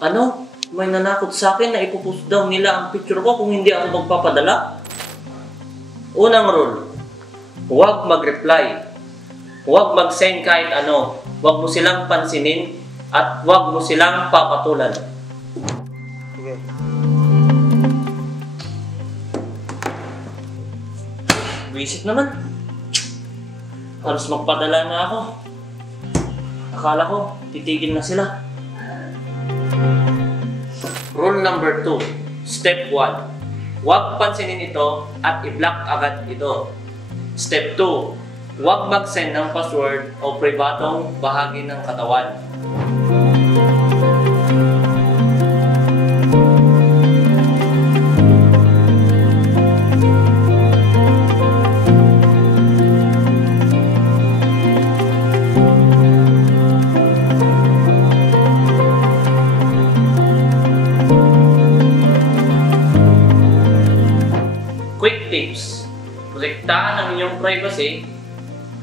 Ano? May nanakot sa akin na ipopost daw nila ang picture ko kung hindi ako magpapadala? Unang rule, huwag mag-reply. Huwag mag-send kahit ano. Huwag mo silang pansinin at huwag mo silang papatulan. Sige. Visit naman. Halos magpadala na ako. Akala ko, titigil na sila. Rule number 2. Step 1. Huwag pansinin ito at i-block agad ito. Step 2. Huwag mag-send ng password o pribadong bahagi ng katawan. Quick tips. Protektahan ang inyong privacy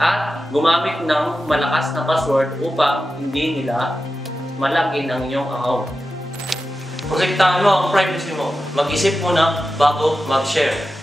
at gumamit ng malakas na password upang hindi nila malagin ang inyong account. Protektahan mo ang privacy mo. Mag-isip muna bago mag-share.